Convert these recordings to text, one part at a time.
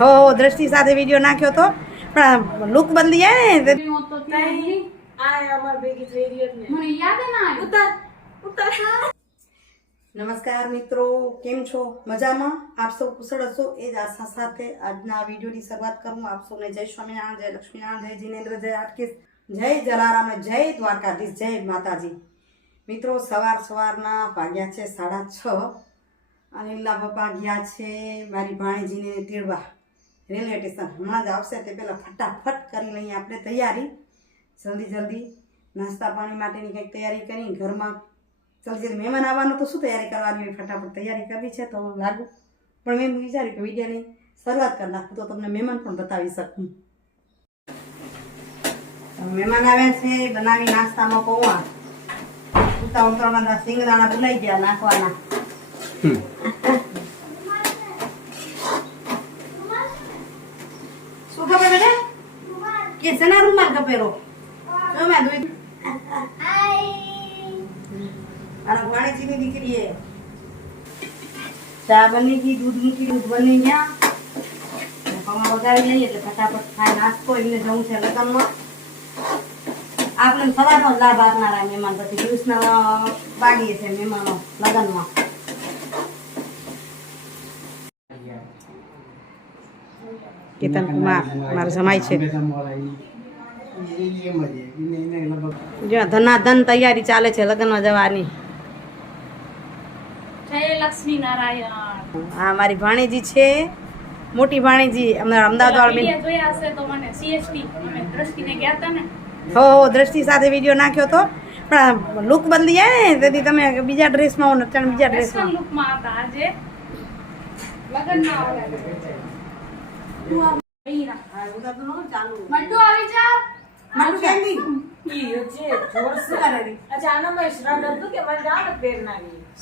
હો હો દ્રષ્ટિ સાથે વીડિયો નાખ્યો તો. પણ લુક બદલી જાય ને તે- હું તો ત્યાં ગઈ. મને યાદ ના આવ્યું. નમસ્કાર મિત્રો કેમ છો? મજામાં? આપ સૌ કુશળ હશો? એ જ આશા સાથે આજના વિડીયોની શરૂઆત કરું. આપ સૌને જય સ્વામિનારાયણ જય લક્ષ્મીનારાયણ જય જીનેન્દ્ર જય આટકેશ જય જલારામ અને જય દ્વારકાધીશ જય માતાજી. મિત્રો સવાર સવારના વાગ્યા છે સાડા છ. અને લીલા પપ્પા ગયા છે મારી ભાણીજીને તેડવા. રેલવે સ્ટેશન હમણાં જ આવશે તે પહેલાં ફટાફટ કરી લઈએ આપણે તૈયારી. જલ્દી જલ્દી નાસ્તા પાણી માટેની કંઈક તૈયારી કરી, ઘરમાં જલ્દી જલ્દી મહેમાન આવવાનું તો શું તૈયારી કરવાની હોય? ફટાફટ તૈયારી કરવી છે તો લાગુ. પણ મેં વિચાર્યું કે વિડીયાની શરૂઆત કરી નાખું તો તમને મહેમાન પણ બતાવી શકું. મહેમાન આવ્યા છે, બનાવી નાસ્તામાં પૌવા. ઉતા ઉતરવાના સિંગદાણા ભૂલાઈ ગયા નાખવાના. ચા બની ગઈ, દૂધ મૂકી, દૂધ બની ગયા. અને વગાડી લઈએ એટલે ફટાફટ ખાઈ નાસ્તો, એમને જવું છે લગ્નમાં. આપણે સવારનો લાભ આપનારા મહેમાન પછી દિવસના બાગીએ છે મહેમાનો લગ્નમાં. કેતન કુમાર મારો જમાય છે. જો ધનાધન તૈયારી ચાલે છે લગ્નમાં જવાની. હા મારી ભાણીજી છે. મોટી ભાણીજી અમારા અમદાવાદ હતા ને. હો હો દ્રષ્ટિ સાથે વીડિયો નાખ્યો તો. પણ લુક બદલી જાય ને તેથી તમે બીજા ડ્રેસમાં હો નચાણ બીજા ડ્રેસમાં લુકમાં હતા આજે. લગ્નમાં આવ્યા મંટુ આવી જા મારું કેમ નહીં?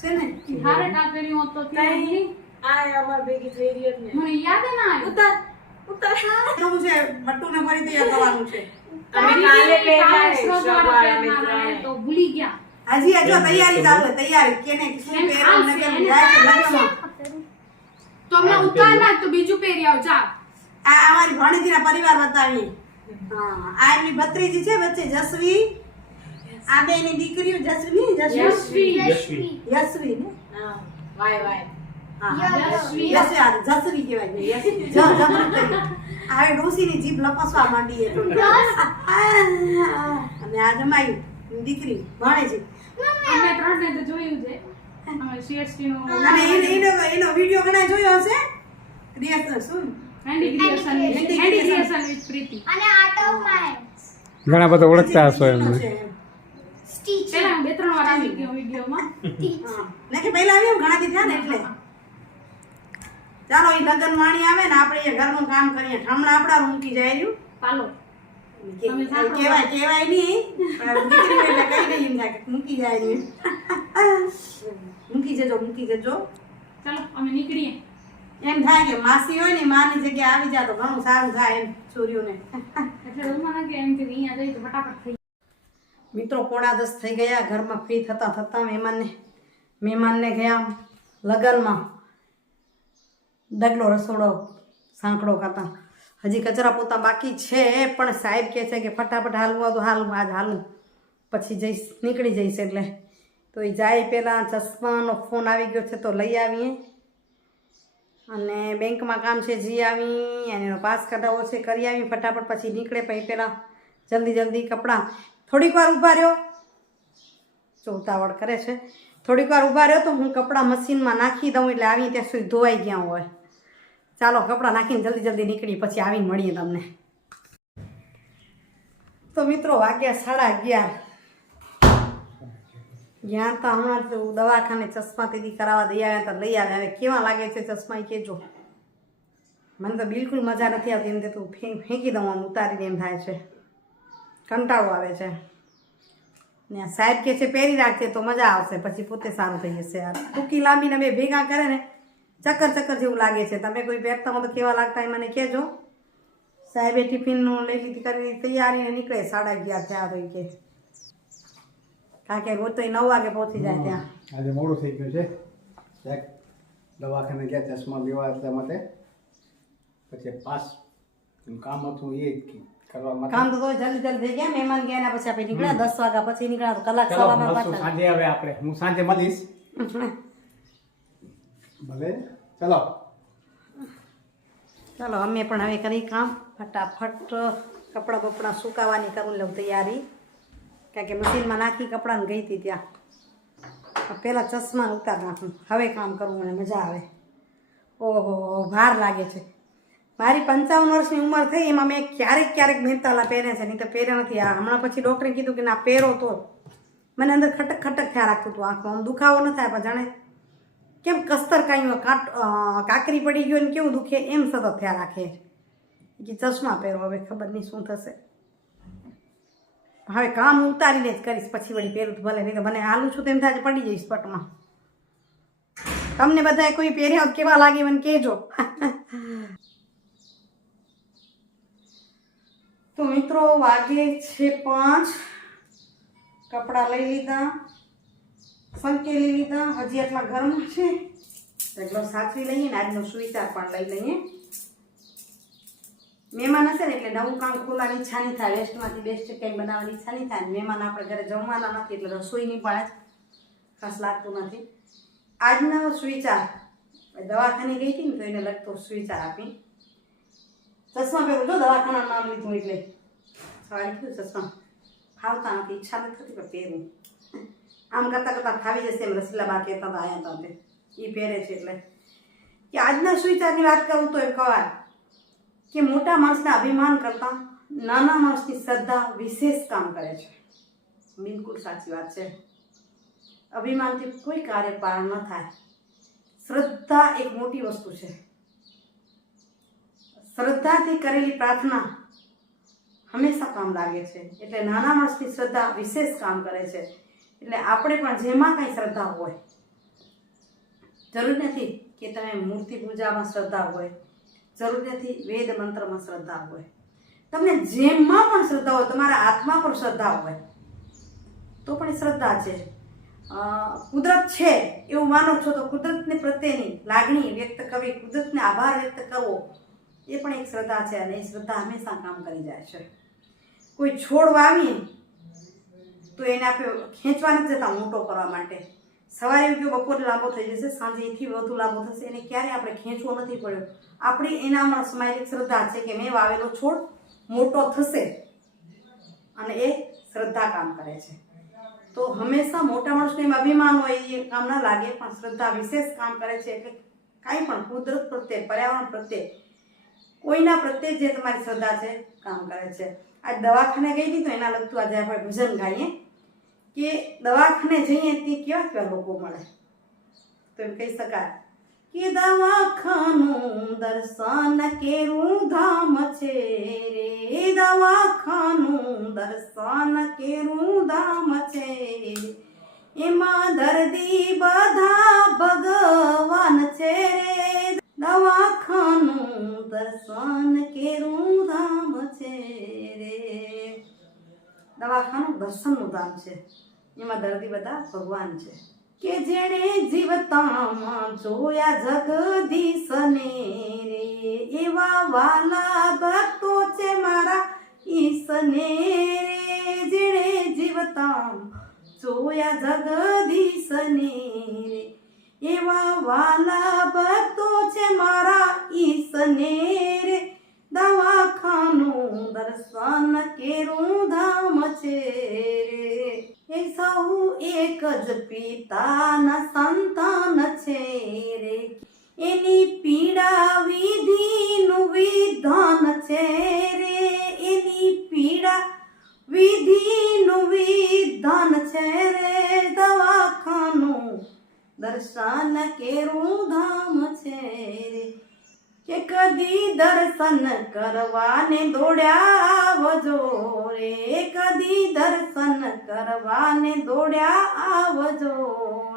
છે ને? હારે કા કર્યું હોત? તો ત્યાં ગઈ. મને યાદ ના આવ્યું. કરવું છે ભટ્ટુને ફરી તૈયાર કરવાનું છે. કાલે શ્રોતાવાળા તો ભૂલી ગયા. હજી હજુ તૈયારી ચાલુ તૈયારી. કેને શું પહેરવું ને કેમ જાય છે લગ્નમાં. તો ઉતાર તો બીજું પહેરી આવ જા. આ અમારી ભાણીજીના પરિવાર બતાવી. હા આ એમની ભત્રીજી છે વચ્ચે જસવી. આ બે એની દીકરીઓ જસવી જસવી. યશ્વી. યશવી. ને? હા વાય હવે ડોશીની જીભ લપસવા માંડી અને આ જમાઈ દીકરી ભાણેજી અમે ત્રણ ને તો જોયું છે. અમે સીએસટી નું અને એનો એનો વીડિયો ઘણા જોયો હશે. શું? ઘણા બધા ઓળખતા હશો એમને. બે ત્રણ વાર આવી ગયો વિડીયોમાં. હા. ને પહેલા આવ્યો ઘણા દી થયા ને એટલે. ચાલો એ લગ્ન વાણી આવે ને આપણે એ ઘરનું કામ કરીએ. હમણાં આપણા મૂકી જાય રહ્યું પાલો કેવાય તમે સાંભળો. કહેવાય કહેવાય નહીં. પણ દીકરી એટલે કહી દઈએ એમ કે મૂકી જાય મૂકી જજો મૂકી જજો. ચાલો અમે નીકળીએ. એમ થાય કે માસી હોય ને માની જગ્યાએ આવી જાય તો ઘણું સારું થાય એમ છોરીઓને એટલે રૂમમાં કે એમ કે અહીંયા જઈ તો ફટાફટ થઈ મિત્રો પોણા દસ થઈ ગયા ઘરમાં ફ્રી થતા થતા મહેમાનને મહેમાનને ગયા લગ્નમાં. ડગલો રસોડો સાંકડો ખાતા. હજી કચરા પોતા બાકી છે પણ સાહેબ કહે છે કે ફટાફટ હાલવું તો હાલવું આજ હાલું પછી જઈશ નીકળી જઈશ એટલે. તો એ જાય પહેલાં ચશ્માનો ફોન આવી ગયો છે તો લઈ આવીએ. અને બેંકમાં કામ છે જઈ આવી, અને પાસ કઢાવો છે, કરી આવી, ફટાફટ પછી નીકળે પછી પહેલાં જલ્દી જલ્દી કપડાં. થોડીક વાર ઊભા રહ્યો. જો ઉતાવળ કરે છે. થોડીક વાર ઊભા રહ્યો તો હું કપડાં મશીનમાં નાખી દઉં એટલે આવી ત્યાં સુધી ધોવાઈ ગયા હોય. ચાલો, કપડાં નાખીને જલ્દી જલ્દી નીકળી પછી આવીને મળીએ તમને. તો મિત્રો, વાગ્યા સાડા અગિયાર. ગયા તો હમણાં તો દવાખાને ચશ્મા તેથી કરાવવા દઈ આવ્યા તો લઈ આવ્યા. હવે કેવા લાગે છે ચશ્મા એ કહેજો મને તો બિલકુલ મજા નથી આવતી. એમ તે તું ફેંકી દઉં આમ ઉતારીને એમ થાય છે. કંટાળો આવે છે. ને સાહેબ કે છે પહેરી રાખજે તો મજા આવશે. પછી પોતે સારું થઈ જશે. યાર ટૂંકી લાંબીને બે ભેગા કરે ને, ચક્કર ચક્કર જેવું લાગે છે. તમે કોઈ પહેરતા હો તો કેવા લાગતા એ મને કહેજો. સાહેબે ટિફિનનું લઈ લીધી કરી તૈયારી નીકળે. સાડા અગિયાર થયા તો કે. કારણ કે રોજ તો નવ વાગે પહોંચી જાય ત્યાં. આજે મોડું થઈ ગયું છે. ચેક દવાખાને ગયા ચશ્મા લેવા એટલા માટે. પછી પાસ કામ હતું એ જ કરવા માટે. કામ તો તો જલ્દી જલ્દી થઈ ગયા. મહેમાન ગયા એના પછી આપણે નીકળ્યા. દસ વાગ્યા પછી નીકળ્યા. તો કલાક સવામાં પાછા. સાંજે હવે આપણે. હું સાંજે મળીશ. ભલે. ચલો. ચાલો અમે પણ હવે કરી કામ. ફટાફટ કપડાં બપડા સુકાવાની કરું લઉં તૈયારી. કારણ કે મશીનમાં નાખી કપડાને ગઈ હતી ત્યાં. પહેલાં ચશ્મા ઉતાર નાખું હવે કામ કરવું મને મજા આવે. ઓહો, ભાર લાગે છે. મારી પંચાવન વર્ષની ઉંમર થઈ, એમાં મેં ક્યારેક ક્યારેક મહેતાલા પહેરે છે. નહીં તો પહેર્યા નથી. આ હમણાં પછી ડૉક્ટરે કીધું કે ના, પહેરો તો. મને અંદર ખટક ખટક થયા રાખતું હતું આંખમાં. આમ દુખાવો ન થાય, પણ જાણે કેમ કસ્તર કાંઈ કાટ કાકરી પડી ગયો ને કેવું દુખે, એમ સતત થયા રાખે. કે ચશ્મા પહેરો, હવે ખબર નહીં શું થશે. હવે કામ ઉતારીને જ કરીશ, પછી વળી પહેરું તો ભલે, નહીં તો મને હાલું છું તેમ થાય પડી જઈશ પટમાં. તમને બધાએ કોઈ પહેર્યા કેવા લાગે, મને કહેજો. તો મિત્રો, વાગે છે પાંચ. કપડાં લઈ લીધા સંકેલી લીધા. હજી આટલા ઘરમાં છે. એટલો સાચવી લઈએ ને, આજનો સુવિચાર પણ લઈ લઈએ. મહેમાન હશે ને એટલે નવું કામ ખોલવાની ઈચ્છા નહીં થાય. વેસ્ટમાંથી બેસ્ટ કંઈ બનાવવાની ઈચ્છા નહીં થાય. મહેમાન આપણે ઘરે જમવાના નથી એટલે રસોઈની પણ જ ખાસ લાગતું નથી. આજનો સુવિચાર. દવાખાને ગઈ હતી ને તો એને લગતો સુવિચાર આપી. ચશ્મા પહેરું જો દવાખાના નામ લીધું એટલે. સવારે કીધું ચશ્મા. ફાવતા નથી. ઈચ્છા નથી થતી, પણ પહેરું. આમ કરતાં કરતાં ફાવી જશે એમ રસીલાબા કહેતા હતા આયા તે એ પહેરે છે એટલે. કે આજના સુવિચારની વાત કરું તો એમ કહેવાય કે મોટા માણસના અભિમાન કરતાં નાના માણસની શ્રદ્ધા વિશેષ કામ કરે છે. બિલકુલ સાચી વાત છે. અભિમાનથી કોઈ કાર્ય પાર ન થાય. શ્રદ્ધા એક મોટી વસ્તુ છે. શ્રદ્ધાથી કરેલી પ્રાર્થના હંમેશા કામ લાગે છે. એટલે નાના માણસની શ્રદ્ધા વિશેષ કામ કરે છે. એટલે આપણે પણ જેમાં કાંઈ શ્રદ્ધા હોય જરૂર નથી કે તમે મૂર્તિ પૂજામાં શ્રદ્ધા હોય જરૂર નથી વેદ મંત્રમાં શ્રદ્ધા હોય. તમને જેમમાં પણ શ્રદ્ધા હોય, તમારા આત્મા પણ શ્રદ્ધા હોય, તો પણ એ શ્રદ્ધા છે. કુદરત છે એવું માનો છો તો કુદરતને પ્રત્યેની લાગણી વ્યક્ત કરવી, કુદરતને આભાર વ્યક્ત કરવો, એ પણ એક શ્રદ્ધા છે અને એ શ્રદ્ધા હંમેશા કામ કરી જાય છે. કોઈ છોડ વાવીએ, તો એને આપણે ખેંચવા નથી જતા મોટો કરવા માટે. સવારે એમ કે બપોરે લાંબો થઈ જશે, સાંજે એથી વધુ લાંબો થશે. એને ક્યારે આપણે ખેંચવો નથી પડ્યો. આપણી એનામાં સમાયેલી શ્રદ્ધા છે કે મેં વાવેલો છોડ મોટો થશે અને એ શ્રદ્ધા કામ કરે છે. તો હંમેશા મોટા માણસને એમ અભિમાન હોય એ કામ ના લાગે, પણ શ્રદ્ધા વિશેષ કામ કરે છે એટલે કાંઈ પણ કુદરત પ્રત્યે, પર્યાવરણ પ્રત્યે, કોઈના પ્રત્યે જે તમારી શ્રદ્ધા છે, કામ કરે છે. આજ દવાખાને ગઈ હતી તો એના લગતું આજે આપણે ભજન ગાઈએ. કે દવાખાને જઈએ તે કેવા કેવા લોકો મળે? તો એમ કહી શકાય કે દવાખાનું દર્શન કેરું ધામ છે રે. દવાખાનું દર્શન કેરું ધામ છે. એમાં દર્દી બધા ભગવાન છે રે. દવાખાનું દર્શન કેરું ધામ છે રે. દવાખાનું દર્શનનું ધામ છે. એમાં દર્દી બધા ભગવાન છે. કે જેણે જીવતામાં જોયા જગદીશને રે, એવા વાલા ભક્તો છે મારા ઈશને રે. જેણે જીવતામ જોયા જગદીશને રે, એવા વાલા ભક્તો છે મારા ઈશને રે. દવાખાનું દર્શન કેરું ધામ છે રે. એ સૌ એક જ પિતાના સંતાન કરવાને દોડ્યા આવજો રે. કદી દર્શન કરવાને દોડ્યા આવજો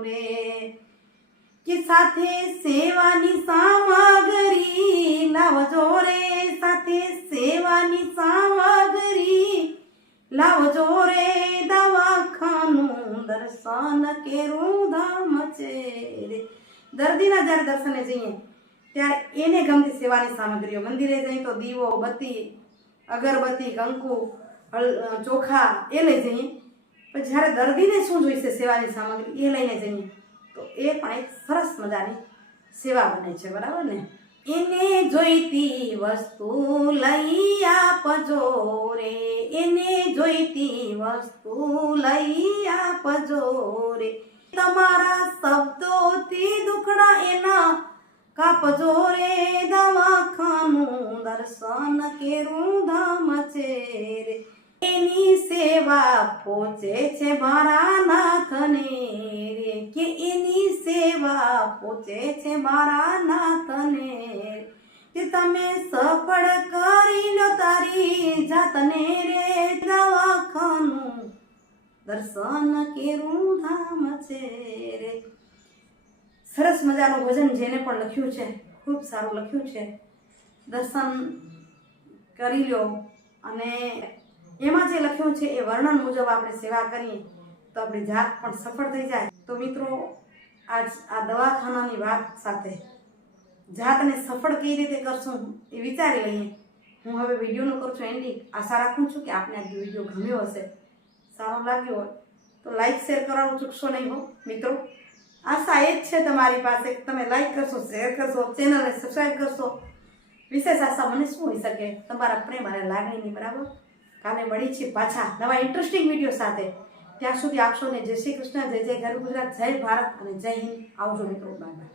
રે. કે સાથે સેવાની સામગ્રી લાવજો રે. સાથે સેવાની સામગ્રી લાવજો રે. દવાખાનું દર્શન કેરું ધામ છે. રે દર્દીના જ્યારે દર્શને જઈએ ત્યારે એને ગમતી સેવાની સામગ્રીઓ, મંદિરે જઈએ તો દીવો, બત્તી, અગરબત્તી, કંકુ ચોખા, એ લઈ જઈએ. પણ જ્યારે દર્દીને શું જોઈશે સેવાની સામગ્રી, એ લઈને જઈએ. તો એ પણ એક સરસ મજાની સેવા બને છે, બરાબર ને? એને જોઈતી વસ્તુ લઈ આપજો રે. એને જોઈતી વસ્તુ લઈ આપજો રે. તમારા શબ્દોથી દુખડા એના કાપજો રે દવાખાનું દર્શન કેરું ધામ છે રે એની સેવા પોચે છે મારા નાથને રે. કે એની સેવા પોચે છે મારા નાથને કે તમે સફળ કરી લો તારી જાતને રે દવાખાનું દર્શન કેરું ધામ છે રે સરસ મજાનું ભજન જેને પણ લખ્યું છે, ખૂબ સારું લખ્યું છે. દર્શન કરી લ્યો. અને એમાં જે લખ્યું છે, એ વર્ણન મુજબ આપણે સેવા કરીએ, તો આપણી જાત પણ સફળ થઈ જાય. તો મિત્રો, આજ આ દવાખાનાની વાત સાથે જાતને સફળ કઈ રીતે કરશું એ વિચારી લઈએ. હું હવે વિડીયોનું કરું છું એન્ડિંગ આશા રાખું છું કે આપને આ વીડિયો ગમ્યો હશે. સારો લાગ્યો હોય તો લાઈક શેર કરવાનું ચૂકશો નહીં હો. મિત્રો આશા એ જ છે તમારી પાસે તમે લાઈક કરશો શેર કરશો ચેનલને સબસ્ક્રાઈબ કરશો. વિશેષ આશા મને શું હોઈ શકે? તમારા પ્રેમ અને લાગણીની બરાબર? કાલે મળી છે પાછા નવા ઇન્ટરેસ્ટિંગ વીડિયો સાથે. ત્યાં સુધી આપશો ને જય શ્રી કૃષ્ણ, જય જય ગરુ ગુજરાત, જય ભારત અને જય હિન્દ. આવજો મિત્રો બાય